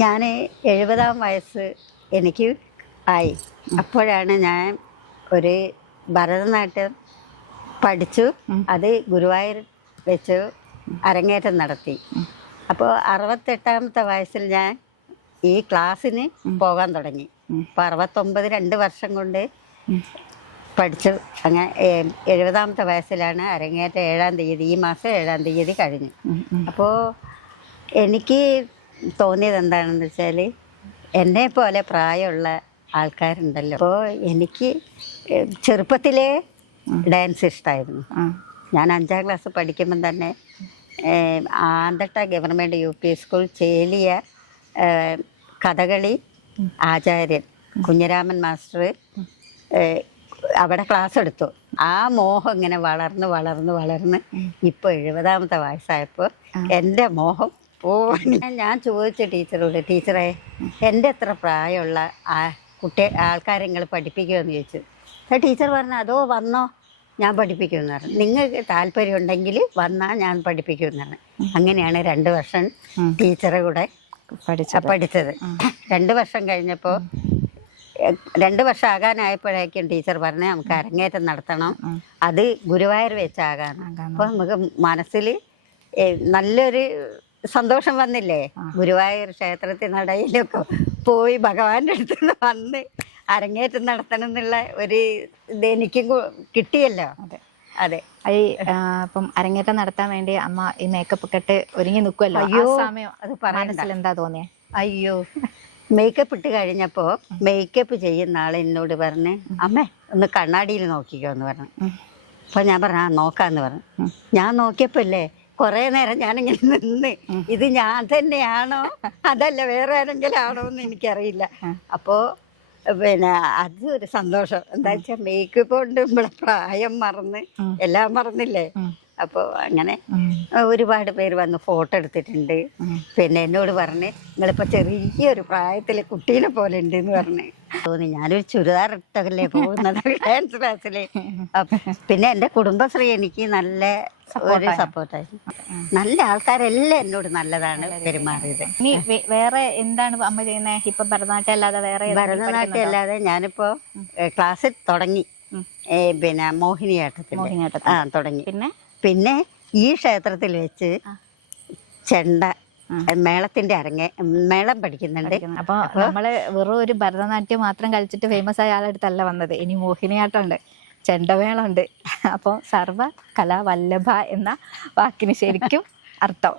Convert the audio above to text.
ഞാൻ എഴുപതാം വയസ്സ് എനിക്ക് ആയി. അപ്പോഴാണ് ഞാൻ ഒരു ഭരതനാട്യം പഠിച്ചു. അത് ഗുരുവായൂർ വെച്ച് അരങ്ങേറ്റം നടത്തി. അപ്പോൾ അറുപത്തെട്ടാമത്തെ വയസ്സിൽ ഞാൻ ഈ ക്ലാസ്സിന് പോകാൻ തുടങ്ങി. അപ്പോൾ അറുപത്തൊമ്പത് രണ്ട് വർഷം കൊണ്ട് പഠിച്ചു. അങ്ങനെ എഴുപതാമത്തെ വയസ്സിലാണ് അരങ്ങേറ്റം ഏഴാം തീയതി. ഈ മാസം ഏഴാം തീയതി കഴിഞ്ഞു. അപ്പോൾ എനിക്ക് തോന്നിയത് എന്താണെന്ന് വെച്ചാൽ എന്നെ പോലെ പ്രായമുള്ള ആൾക്കാരുണ്ടല്ലോ. അപ്പോൾ എനിക്ക് ചെറുപ്പത്തിലെ ഡാൻസ് ഇഷ്ടമായിരുന്നു ഞാൻ അഞ്ചാം ക്ലാസ് പഠിക്കുമ്പം തന്നെ Anthatta government U P school Cheliya Kathakali ആചാര്യൻ കുഞ്ഞിരാമൻ മാസ്റ്റർ അവിടെ ക്ലാസ് എടുത്തു. ആ മോഹം ഇങ്ങനെ വളർന്ന് വളർന്ന് വളർന്ന് ഇപ്പോൾ എഴുപതാമത്തെ വയസ്സായപ്പോൾ എന്റെ മോഹം പോവാണ് ഞാൻ ചോദിച്ച ടീച്ചറോട് ടീച്ചറെ എന്റെ എത്ര പ്രായമുള്ള ആ കുട്ടി ആൾക്കാരെ നിങ്ങൾ പഠിപ്പിക്കുമെന്ന് ചോദിച്ചു. അപ്പോൾ ടീച്ചർ പറഞ്ഞു അതോ വന്നോ ഞാൻ പഠിപ്പിക്കുമെന്ന് പറഞ്ഞു. നിങ്ങൾക്ക് താല്പര്യം ഉണ്ടെങ്കിൽ വന്നാൽ ഞാൻ പഠിപ്പിക്കുമെന്ന് പറഞ്ഞു. അങ്ങനെയാണ് രണ്ട് വർഷം ടീച്ചറെ കൂടെ പഠിച്ചത്. പഠിച്ചത്. രണ്ട് വർഷം കഴിഞ്ഞപ്പോൾ രണ്ട് വർഷം ആകാനായപ്പോഴേക്കും ടീച്ചർ പറഞ്ഞ് നമുക്ക് അരങ്ങേറ്റം നടത്തണം. അത് ഗുരുവായൂർ വെച്ചാകാനാണ്. അപ്പോൾ നമുക്ക് മനസ്സിൽ നല്ലൊരു സന്തോഷം വന്നില്ലേ? ഗുരുവായൂർ ക്ഷേത്രത്തിൽ നടയിലൊക്കെ പോയി ഭഗവാന്റെ അടുത്ത് നിന്ന് വന്ന് അരങ്ങേറ്റം നടത്തണം എന്നുള്ള ഒരു ഇത് എനിക്കും കിട്ടിയല്ലോ. അതെ. അതെ. ഈ ആ, ഇപ്പം അരങ്ങേറ്റം നടത്താൻ വേണ്ടി അമ്മ ഈ മേക്കപ്പ് കെട്ട് ഒരുങ്ങി നിൽക്കുമല്ലോ അയ്യോ, സമയം അത്. മനസ്സിൽ എന്താ തോന്നിയേ? അയ്യോ. മേക്കപ്പ് ഇട്ട് കഴിഞ്ഞപ്പോൾ മേക്കപ്പ് ചെയ്യുന്ന ആൾ എന്നോട് പറഞ്ഞ് അമ്മേ ഒന്ന് കണ്ണാടിയിൽ നോക്കിക്കോ എന്ന് പറഞ്ഞു. അപ്പൊ ഞാൻ പറഞ്ഞു ആ നോക്കാന്ന് പറഞ്ഞു. ഞാൻ നോക്കിയപ്പോൾ അല്ലേ കുറേ നേരം ഞാനിങ്ങനെ നിന്ന്. ഇത് ഞാൻ തന്നെയാണോ? അതല്ല വേറെ ആരെങ്കിലും ആണോ എന്ന് എനിക്കറിയില്ല. അപ്പോ പിന്നെ അത് ഒരു സന്തോഷം. എന്താ വെച്ചാൽ മേക്കപ്പ് കൊണ്ട് നമ്മളെ പ്രായം മറന്ന് എല്ലാം മറന്നില്ലേ? അപ്പോൾ അങ്ങനെ ഒരുപാട് പേര് വന്ന് ഫോട്ടോ എടുത്തിട്ടുണ്ട്. പിന്നെ എന്നോട് പറഞ്ഞ് നിങ്ങളിപ്പോൾ ചെറിയൊരു പ്രായത്തിൽ കുട്ടീനെ പോലെ ഉണ്ട് എന്ന് പറഞ്ഞ്. തോന്നി ഞാനൊരു ചുരിദാർ ഇട്ടല്ലേ പോകുന്നത് ഡാൻസ് ക്ലാസ്സിൽ പിന്നെ എന്റെ കുടുംബശ്രീ എനിക്ക് നല്ല ഒരു സപ്പോർട്ടായിരുന്നു നല്ല ആൾക്കാരെല്ലാം എന്നോട് നല്ലതാണ് പെരുമാറിയത്. ഇനി വേറെ എന്താണ് അമ്മ ചെയ്യുന്നത് ഇപ്പൊ ഭരതനാട്യം അല്ലാതെ വേറെ ഭരതനാട്യം അല്ലാതെ ഞാനിപ്പോ ക്ലാസ്സിൽ തുടങ്ങി. പിന്നെ മോഹിനിയാട്ടത്തിൽ. ആ തുടങ്ങി. പിന്നെ? പിന്നെ ഈ ക്ഷേത്രത്തിൽ വെച്ച് ചെണ്ട മേളത്തിന്റെ അരങ്ങ മേളം പഠിക്കുന്നുണ്ട്. അപ്പൊ നമ്മൾ വെറും ഒരു ഭരതനാട്യം മാത്രം കളിച്ചിട്ട് ഫേമസ് ആയ ആളടുത്തല്ല വന്നത്. ഇനി മോഹിനിയാട്ടമുണ്ട്. ചെണ്ടമേളമുണ്ട്. അപ്പോൾ സർവ കലാവല്ലഭ എന്ന വാക്കിന് ശരിക്കും അർത്ഥം.